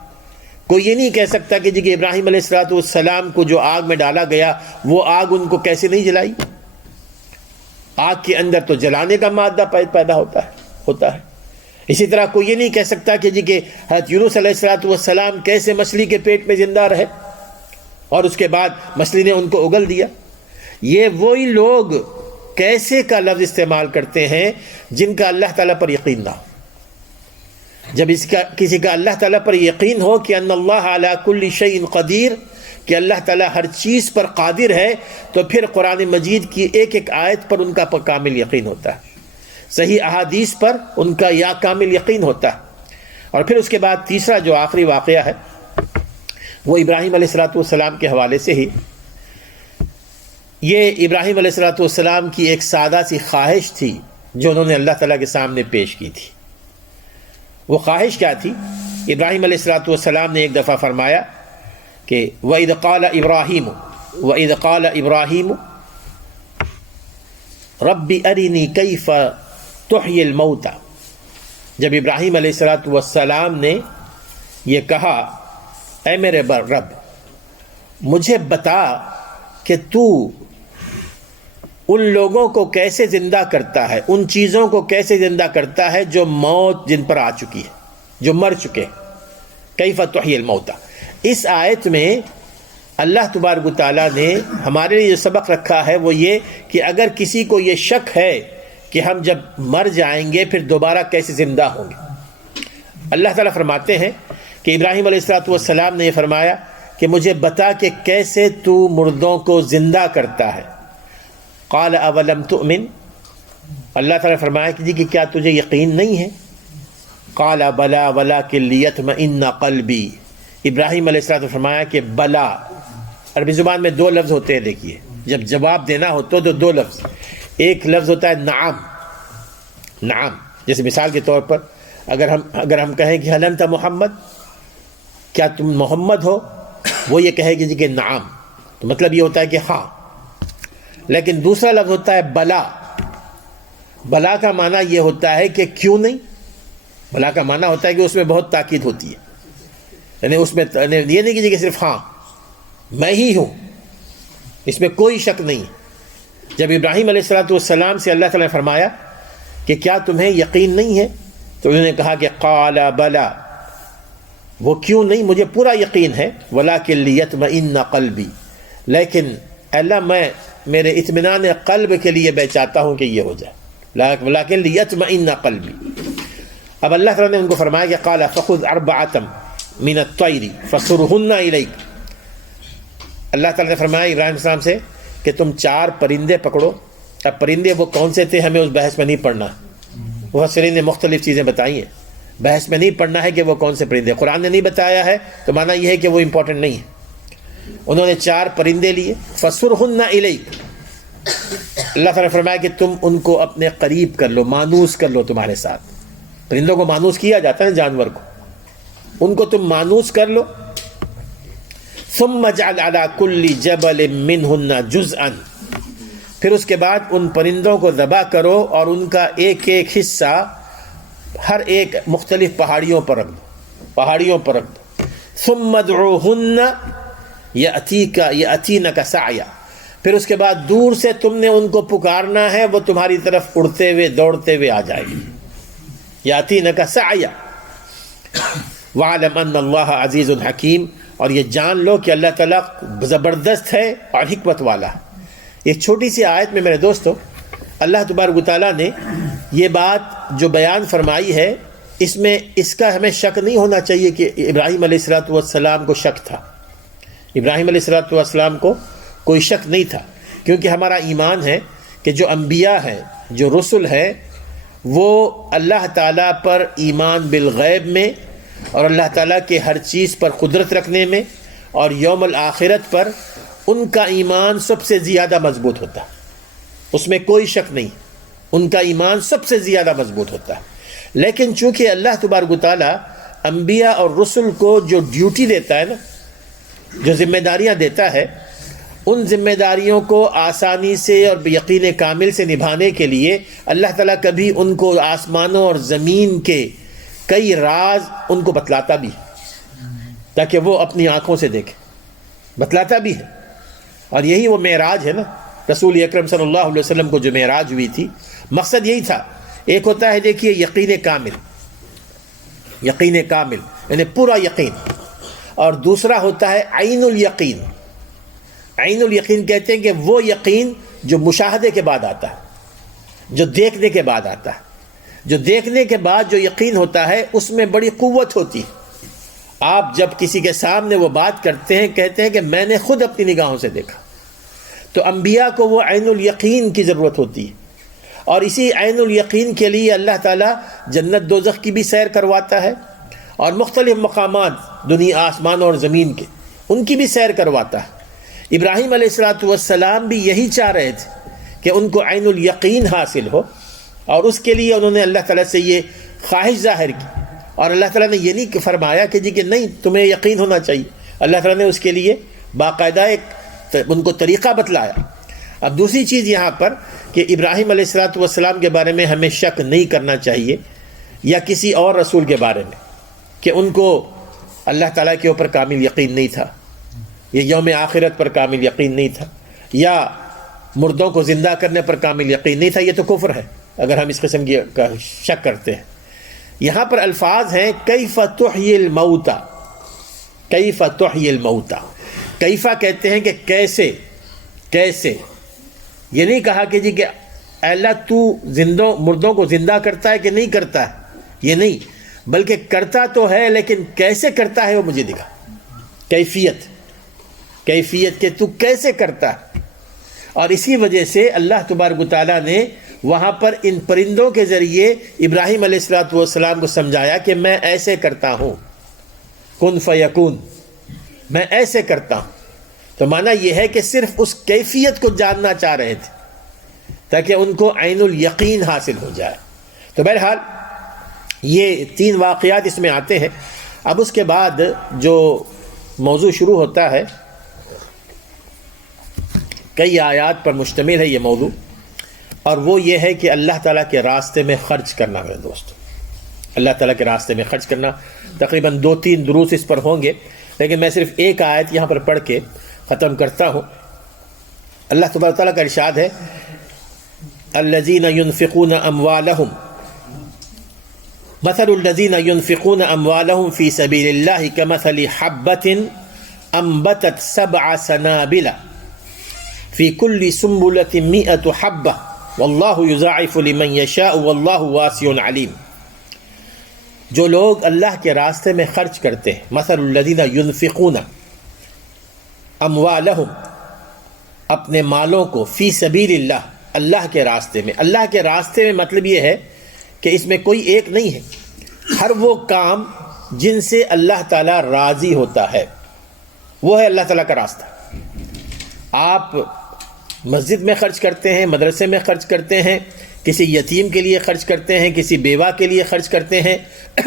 کوئی یہ نہیں کہہ سکتا کہ جی کہ ابراہیم علیہ السلام کو جو آگ میں ڈالا گیا وہ آگ ان کو کیسے نہیں جلائی. آگ کے اندر تو جلانے کا مادہ پیدا ہوتا ہے. اسی طرح کوئی یہ نہیں کہہ سکتا کہ جی کہ حضرت یونس علیہ السلام کیسے مچھلی کے پیٹ میں زندہ رہے اور اس کے بعد مچھلی نے ان کو اگل دیا. یہ وہی لوگ کیسے کا لفظ استعمال کرتے ہیں جن کا اللہ تعالیٰ پر یقین نہ ہو. جب کسی کا اللہ تعالیٰ پر یقین ہو کہ ان اللہ علی کل شیء قدیر، کہ اللہ تعالیٰ ہر چیز پر قادر ہے، تو پھر قرآن مجید کی ایک ایک آیت پر ان کا کامل یقین ہوتا ہے، صحیح احادیث پر ان کا یا کامل یقین ہوتا ہے. اور پھر اس کے بعد تیسرا جو آخری واقعہ ہے وہ ابراہیم علیہ السلام کے حوالے سے ہی. یہ ابراہیم علیہ السلام کی ایک سادہ سی خواہش تھی جو انہوں نے اللہ تعالیٰ کے سامنے پیش کی تھی. وہ خواہش کیا تھی؟ ابراہیم علیہ السلام نے ایک دفعہ فرمایا کہ وَإِذْ قَالَ إِبْرَاهِيمُ رَبِّ أَرِنِي كَيْفَ تُحْيِي الْمَوْتَى. جب ابراہیم علیہ السلام نے یہ کہا اے میرے رب مجھے بتا کہ تو ان لوگوں کو کیسے زندہ کرتا ہے، ان چیزوں کو کیسے زندہ کرتا ہے جو موت جن پر آ چکی ہے، جو مر چکے. کیف تحیی الموتى. اس آیت میں اللہ تبارک و تعالیٰ نے ہمارے لیے جو سبق رکھا ہے وہ یہ کہ اگر کسی کو یہ شک ہے کہ ہم جب مر جائیں گے پھر دوبارہ کیسے زندہ ہوں گے، اللہ تعالیٰ فرماتے ہیں کہ ابراہیم علیہ السلام نے یہ فرمایا کہ مجھے بتا کہ کیسے تو مردوں کو زندہ کرتا ہے. قال اولم تؤمن. اللہ تعالیٰ نے فرمایا کہ جی کہ کیا تجھے یقین نہیں ہے؟ قال بلا ولکن لیطمئن قلبی. ابراہیم علیہ السلام نے فرمایا کہ بلا. عربی زبان میں دو لفظ ہوتے ہیں، دیکھیے جب جواب دینا ہو تو دو لفظ. ایک لفظ ہوتا ہے نعم. نعم جیسے مثال کے طور پر اگر ہم کہیں کہ هل انت محمد، کیا تم محمد ہو، وہ یہ کہے گی جی کہ نعم، تو مطلب یہ ہوتا ہے کہ ہاں. لیکن دوسرا لفظ ہوتا ہے بلا. بلا کا معنی یہ ہوتا ہے کہ کیوں نہیں. بلا کا معنی ہوتا ہے کہ اس میں بہت تاکید ہوتی ہے، یعنی اس میں یہ نہیں کہ صرف ہاں میں ہی ہوں، اس میں کوئی شک نہیں. جب ابراہیم علیہ السلام سے اللہ تعالیٰ نے فرمایا کہ کیا تمہیں یقین نہیں ہے، تو انہوں نے کہا کہ قال بلا، وہ کیوں نہیں، مجھے پورا یقین ہے. ولکن لیطمئن قلبی، لیکن اللہ میں میرے اطمینان قلب کے لیے میں چاہتا ہوں کہ یہ ہو جائے. ولکن لیطمئن قلبی. اب اللہ تعالیٰ نے ان کو فرمایا کہ قال فخذ اربعۃ من الطیر فصرهن الیک. اللہ تعالیٰ نے فرمایا ابراہیم السلام سے کہ تم 4 پرندے پکڑو. اب پرندے وہ کون سے تھے ہمیں اس بحث میں نہیں پڑھنا، مفسرین نے مختلف چیزیں بتائی ہیں، بحث میں نہیں پڑھنا ہے کہ وہ کون سے پرندے. قرآن نے نہیں بتایا ہے تو معنی یہ ہے کہ وہ امپورٹنٹ نہیں ہے. انہوں نے 4 پرندے لیے. فصرهن الیک. اللہ تعالیٰ نے فرمایا کہ تم ان کو اپنے قریب کر لو، مانوس کر لو تمہارے ساتھ. پرندوں کو مانوس کیا جاتا ہے جانور کو، ان کو تم مانوس کر لو. ثم اجعل على كل جبل منهن جزءا. پھر اس کے بعد ان پرندوں کو ذبح کرو اور ان کا ایک ایک حصہ ہر ایک مختلف پہاڑیوں پر رکھ دو. ثم ادعوهن یأتینک سعیا. پھر اس کے بعد دور سے تم نے ان کو پکارنا ہے، وہ تمہاری طرف اڑتے ہوئے دوڑتے ہوئے آ جائے گی. یأتینک سعیا. وَاعْلَمْ أَنَّ اللَّهَ عَزِیزٌ حَکِیم. اور یہ جان لو کہ اللہ تعالیٰ زبردست ہے اور حکمت والا ہے. ایک چھوٹی سی آیت میں میرے دوستو اللہ تبارک و تعالیٰ نے یہ بات جو بیان فرمائی ہے اس میں اس کا ہمیں شک نہیں ہونا چاہیے کہ ابراہیم علیہ السلام کو شک تھا. ابراہیم علیہ السلام کو کوئی شک نہیں تھا، کیونکہ ہمارا ایمان ہے کہ جو انبیاء ہیں، جو رسل ہیں، وہ اللہ تعالیٰ پر ایمان بالغیب میں اور اللہ تعالیٰ کے ہر چیز پر قدرت رکھنے میں اور یوم الآخرت پر ان کا ایمان سب سے زیادہ مضبوط ہوتا ہے. اس میں کوئی شک نہیں، ان کا ایمان سب سے زیادہ مضبوط ہوتا ہے. لیکن چونکہ اللہ تبارک و تعالیٰ انبیاء اور رسل کو جو ڈیوٹی دیتا ہے نا، جو ذمہ داریاں دیتا ہے، ان ذمہ داریوں کو آسانی سے اور یقین کامل سے نبھانے کے لیے اللہ تعالیٰ کبھی ان کو آسمانوں اور زمین کے کئی راز ان کو بتلاتا بھی تاکہ وہ اپنی آنکھوں سے دیکھیں، بتلاتا بھی ہے. اور یہی وہ معراج ہے نا، رسول اکرم صلی اللہ علیہ وسلم کو جو معراج ہوئی تھی، مقصد یہی تھا. ایک ہوتا ہے دیکھیے یقین کامل، یقین کامل یعنی پورا یقین، اور دوسرا ہوتا ہے عین الیقین. عین الیقین کہتے ہیں کہ وہ یقین جو مشاہدے کے بعد آتا ہے، جو دیکھنے کے بعد آتا ہے. جو دیکھنے کے بعد جو یقین ہوتا ہے اس میں بڑی قوت ہوتی ہے. آپ جب کسی کے سامنے وہ بات کرتے ہیں، کہتے ہیں کہ میں نے خود اپنی نگاہوں سے دیکھا. تو انبیاء کو وہ عین الیقین کی ضرورت ہوتی ہے، اور اسی عین الیقین کے لیے اللہ تعالیٰ جنت دوزخ کی بھی سیر کرواتا ہے، اور مختلف مقامات دنیا آسمان اور زمین کے ان کی بھی سیر کرواتا ہے. ابراہیم علیہ السلام بھی یہی چاہ رہے تھے کہ ان کو عین الیقین حاصل ہو، اور اس کے لیے انہوں نے اللہ تعالیٰ سے یہ خواہش ظاہر کی. اور اللہ تعالیٰ نے یہ نہیں فرمایا کہ جی کہ نہیں تمہیں یقین ہونا چاہیے. اللہ تعالیٰ نے اس کے لیے باقاعدہ ایک ان کو طریقہ بتلایا. اب دوسری چیز یہاں پر کہ ابراہیم علیہ السلام کے بارے میں ہمیں شک نہیں کرنا چاہیے، یا کسی اور رسول کے بارے میں کہ ان کو اللہ تعالیٰ کے اوپر کامل یقین نہیں تھا، یہ یوم آخرت پر کامل یقین نہیں تھا، یا مردوں کو زندہ کرنے پر کامل یقین نہیں تھا. یہ تو کفر ہے اگر ہم اس قسم کی شک کرتے ہیں. یہاں پر الفاظ ہیں کیف تحیی الموتى، کیف تحیی الموتى. کیفا کہتے ہیں کہ کیسے، کیسے. یہ نہیں کہا کہ جی کہ اللہ تو مردوں کو زندہ کرتا ہے کہ نہیں کرتا ہے، یہ نہیں، بلکہ کرتا تو ہے لیکن کیسے کرتا ہے وہ مجھے دکھا. کیفیت، کیفیت کہ تو کیسے کرتا ہے. اور اسی وجہ سے اللہ تبارک و تعالیٰ نے وہاں پر ان پرندوں کے ذریعے ابراہیم علیہ السلام کو سمجھایا کہ میں ایسے کرتا ہوں، کن فیکون، میں ایسے کرتا ہوں. تو معنی یہ ہے کہ صرف اس کیفیت کو جاننا چاہ رہے تھے تاکہ ان کو عین الیقین حاصل ہو جائے. تو بہرحال یہ 3 واقعات اس میں آتے ہیں. اب اس کے بعد جو موضوع شروع ہوتا ہے، کئی آیات پر مشتمل ہے یہ موضوع، اور وہ یہ ہے کہ اللہ تعالیٰ کے راستے میں خرچ کرنا. میرے دوست، اللہ تعالیٰ کے راستے میں خرچ کرنا. تقریباً 2-3 دروس اس پر ہوں گے، لیکن میں صرف ایک آیت یہاں پر پڑھ کے ختم کرتا ہوں. اللہ تبارک تعالیٰ کا ارشاد ہے الذین ينفقون اموالهم مثل الذین ينفقون اموالهم فی سبیل اللہ کمثل حبة انبتت 7 سنابل فی کل سنبلة 100 حبة واللہ یضاعف لمن یشاء واللہ واسع علیم. جو لوگ اللہ کے راستے میں خرچ کرتے ہیں، مثل الذین ينفقون اموالہم، اپنے مالوں کو، فی سبیل اللہ، اللہ کے راستے میں. اللہ کے راستے میں مطلب یہ ہے کہ اس میں کوئی ایک نہیں ہے، ہر وہ کام جن سے اللہ تعالیٰ راضی ہوتا ہے وہ ہے اللہ تعالیٰ کا راستہ. آپ مسجد میں خرچ کرتے ہیں، مدرسے میں خرچ کرتے ہیں، کسی یتیم کے لیے خرچ کرتے ہیں، کسی بیوہ کے لیے خرچ کرتے ہیں،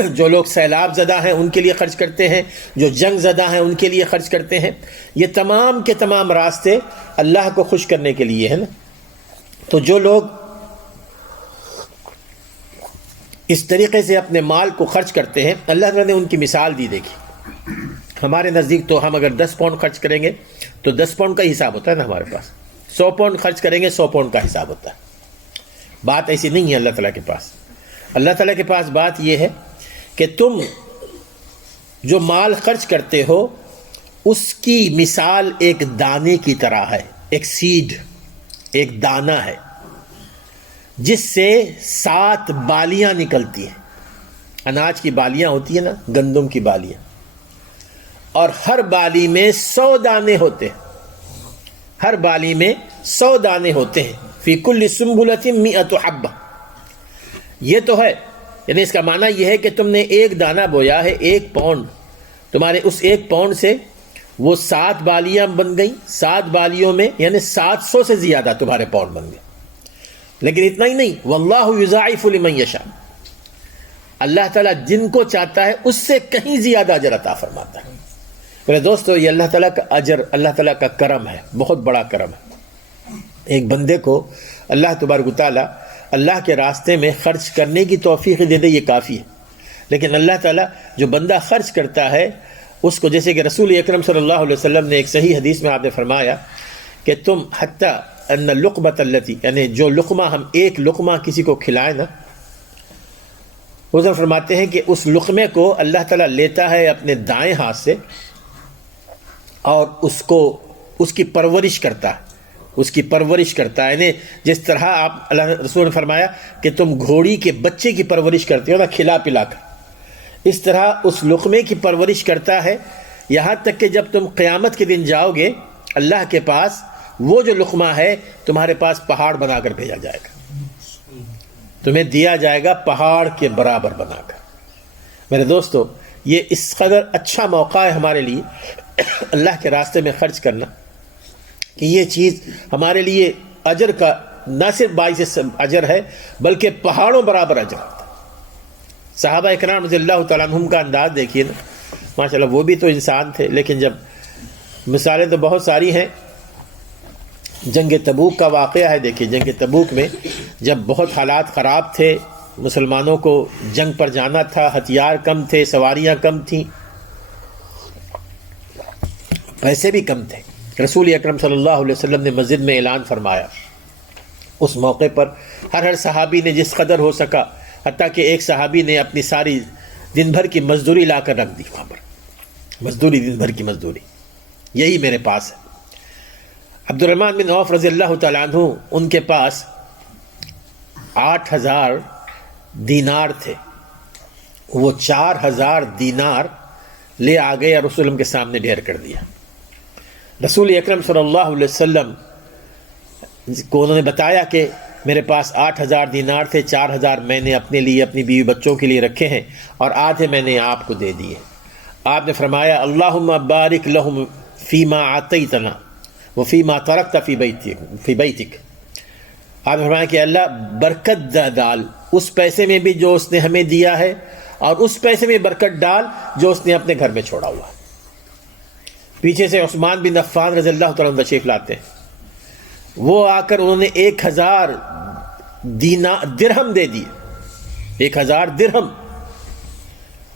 جو لوگ سیلاب زدہ ہیں ان کے لیے خرچ کرتے ہیں، جو جنگ زدہ ہیں ان کے لیے خرچ کرتے ہیں. یہ تمام کے تمام راستے اللہ کو خوش کرنے کے لیے ہے نا. تو جو لوگ اس طریقے سے اپنے مال کو خرچ کرتے ہیں، اللہ تعالیٰ نے ان کی مثال دی. دیکھی ہمارے نزدیک تو ہم اگر 10 پاؤنڈ خرچ کریں گے تو 10 پاؤنڈ کا حساب ہوتا ہے نا ہمارے پاس. 100 پاؤنڈ خرچ کریں گے 100 پاؤنڈ کا حساب ہوتا ہے. بات ایسی نہیں ہے اللہ تعالیٰ کے پاس. اللہ تعالیٰ کے پاس بات یہ ہے کہ تم جو مال خرچ کرتے ہو اس کی مثال ایک دانے کی طرح ہے. ایک سیڈ، ایک دانہ ہے جس سے 7 بالیاں نکلتی ہیں. اناج کی بالیاں ہوتی ہیں نا، گندم کی بالیاں، اور ہر بالی میں 100 دانے ہوتے ہیں. ہر بالی میں 100 دانے ہوتے ہیں. فی کل سنبلۃ 100 حبہ. یہ تو ہے، یعنی اس کا معنی یہ ہے کہ تم نے ایک دانہ بویا ہے، 1 پاؤنڈ، تمہارے اس 1 پاؤنڈ سے وہ 7 بالیاں بن گئیں. 7 بالیوں میں یعنی 700 سے زیادہ تمہارے پاؤنڈ بن گئے. لیکن اتنا ہی نہیں، واللہ یضاعف لمن یشاء، اللہ تعالیٰ جن کو چاہتا ہے اس سے کہیں زیادہ اجر عطا فرماتا ہے. میرے دوستو، یہ اللہ تعالیٰ کا اجر، اللہ تعالیٰ کا کرم ہے، بہت بڑا کرم ہے. ایک بندے کو اللہ تبارک و تعالیٰ اللہ کے راستے میں خرچ کرنے کی توفیق دے دے، یہ کافی ہے. لیکن اللہ تعالیٰ جو بندہ خرچ کرتا ہے اس کو، جیسے کہ رسول اکرم صلی اللہ علیہ وسلم نے ایک صحیح حدیث میں آپ نے فرمایا کہ تم حتیٰ ان اللقمۃ التی، یعنی جو لقمہ ہم ایک لقمہ کسی کو کھلائیں نا، حضور فرماتے ہیں کہ اس لقمے کو اللہ تعالیٰ لیتا ہے اپنے دائیں ہاتھ سے اور اس کی پرورش کرتا ہے. اس کی پرورش کرتا ہے، یعنی جس طرح آپ اللہ رسول نے فرمایا کہ تم گھوڑی کے بچے کی پرورش کرتے ہو نا، کھلا پلا کر، اس طرح اس لقمے کی پرورش کرتا ہے. یہاں تک کہ جب تم قیامت کے دن جاؤ گے اللہ کے پاس، وہ جو لقمہ ہے تمہارے پاس پہاڑ بنا کر بھیجا جائے گا، تمہیں دیا جائے گا پہاڑ کے برابر بنا کر. میرے دوستو، یہ اس قدر اچھا موقع ہے ہمارے لیے اللہ کے راستے میں خرچ کرنا کہ یہ چیز ہمارے لیے اجر کا نہ صرف باعث اجر ہے بلکہ پہاڑوں برابر اجر ہوتا ہے. صحابہ اکرام رضی اللہ تعالیٰ عنہم کا انداز دیکھیے نا، ماشاءاللہ وہ بھی تو انسان تھے، لیکن جب مثالیں تو بہت ساری ہیں. جنگ تبوک کا واقعہ ہے، دیکھیے جنگ تبوک میں جب بہت حالات خراب تھے، مسلمانوں کو جنگ پر جانا تھا، ہتھیار کم تھے، سواریاں کم تھیں، پیسے بھی کم تھے، رسول اکرم صلی اللہ علیہ وسلم نے مسجد میں اعلان فرمایا. اس موقع پر ہر صحابی نے جس قدر ہو سکا، حتیٰ کہ ایک صحابی نے اپنی ساری دن بھر کی مزدوری لا کر رکھ دی وہاں پر. مزدوری، دن بھر کی مزدوری، یہی میرے پاس ہے. عبد الرحمن بن عوف رضی اللہ تعالیٰ عنہ، ان کے پاس 8000 دینار تھے. وہ 4000 دینار لے آ گئے اور رسول کے سامنے ڈھیر کر دیا. رسول اکرم صلی اللہ علیہ وسلم کو انہوں نے بتایا کہ میرے پاس 8000 دینار تھے، 4000 میں نے اپنے لیے، اپنی بیوی بچوں کے لیے رکھے ہیں اور آدھے میں نے آپ کو دے دیے. آپ نے فرمایا اللہم بارک لہم فیما آتیتنا وفیما ترکت فی بیتک. آپ نے فرمایا کہ اللہ برکت ڈال اس پیسے میں بھی جو اس نے ہمیں دیا ہے، اور اس پیسے میں برکت ڈال جو اس نے اپنے گھر میں چھوڑا ہوا. پیچھے سے عثمان بن عفان رضی اللہ تعالیٰ عنہ تشریف لاتے ہیں. وہ آ کر انہوں نے 1000 درہم دے دیے، 1000 درہم،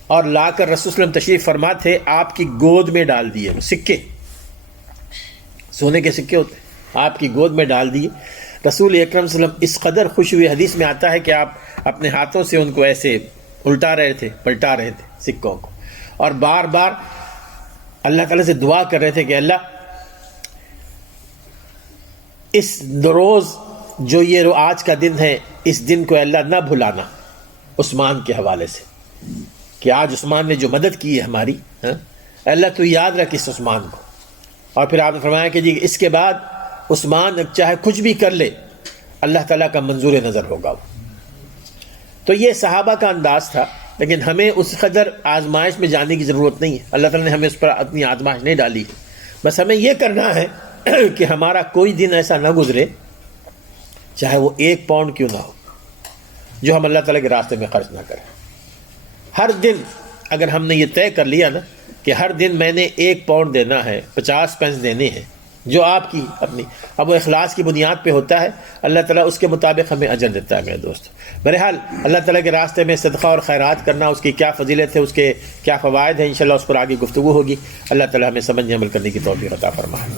اور لا کر رسول صلی اللہ علیہ وسلم تشریف فرما تھے، آپ کی گود میں ڈال دیے. وہ سکے، سونے کے سکے ہوتے، آپ کی گود میں ڈال دیے. رسول اکرم صلی اللہ علیہ وسلم اس قدر خوش ہوئے، حدیث میں آتا ہے کہ آپ اپنے ہاتھوں سے ان کو ایسے الٹا رہے تھے، پلٹا رہے تھے سکوں کو، اور بار بار اللہ تعالیٰ سے دعا کر رہے تھے کہ اللہ اس روز جو یہ آج کا دن ہے، اس دن کو اللہ نہ بھلانا عثمان کے حوالے سے، کہ آج عثمان نے جو مدد کی ہے ہماری، اللہ تو یاد رکھ اس عثمان کو. اور پھر آپ نے فرمایا کہ جی اس کے بعد عثمان چاہے کچھ بھی کر لے، اللہ تعالیٰ کا منظور نظر ہوگا. تو یہ صحابہ کا انداز تھا. لیکن ہمیں اس قدر آزمائش میں جانے کی ضرورت نہیں ہے. اللہ تعالیٰ نے ہمیں اس پر اپنی آزمائش نہیں ڈالی. بس ہمیں یہ کرنا ہے کہ ہمارا کوئی دن ایسا نہ گزرے، چاہے وہ 1 پاؤنڈ کیوں نہ ہو، جو ہم اللہ تعالیٰ کے راستے میں خرچ نہ کریں. ہر دن اگر ہم نے یہ طے کر لیا نا کہ ہر دن میں نے 1 پاؤنڈ دینا ہے، 50 پینس دینے ہیں، جو آپ کی اپنی، اب وہ اخلاص کی بنیاد پہ ہوتا ہے، اللہ تعالیٰ اس کے مطابق ہمیں اجر دیتا ہے. میرے دوست، بہرحال اللہ تعالیٰ کے راستے میں صدقہ اور خیرات کرنا، اس کی کیا فضیلت ہے، اس کے کیا فوائد ہیں، انشاءاللہ اس پر آگے گفتگو ہوگی. اللہ تعالیٰ ہمیں سمجھنے عمل کرنے کی توفیق عطا فرمائے.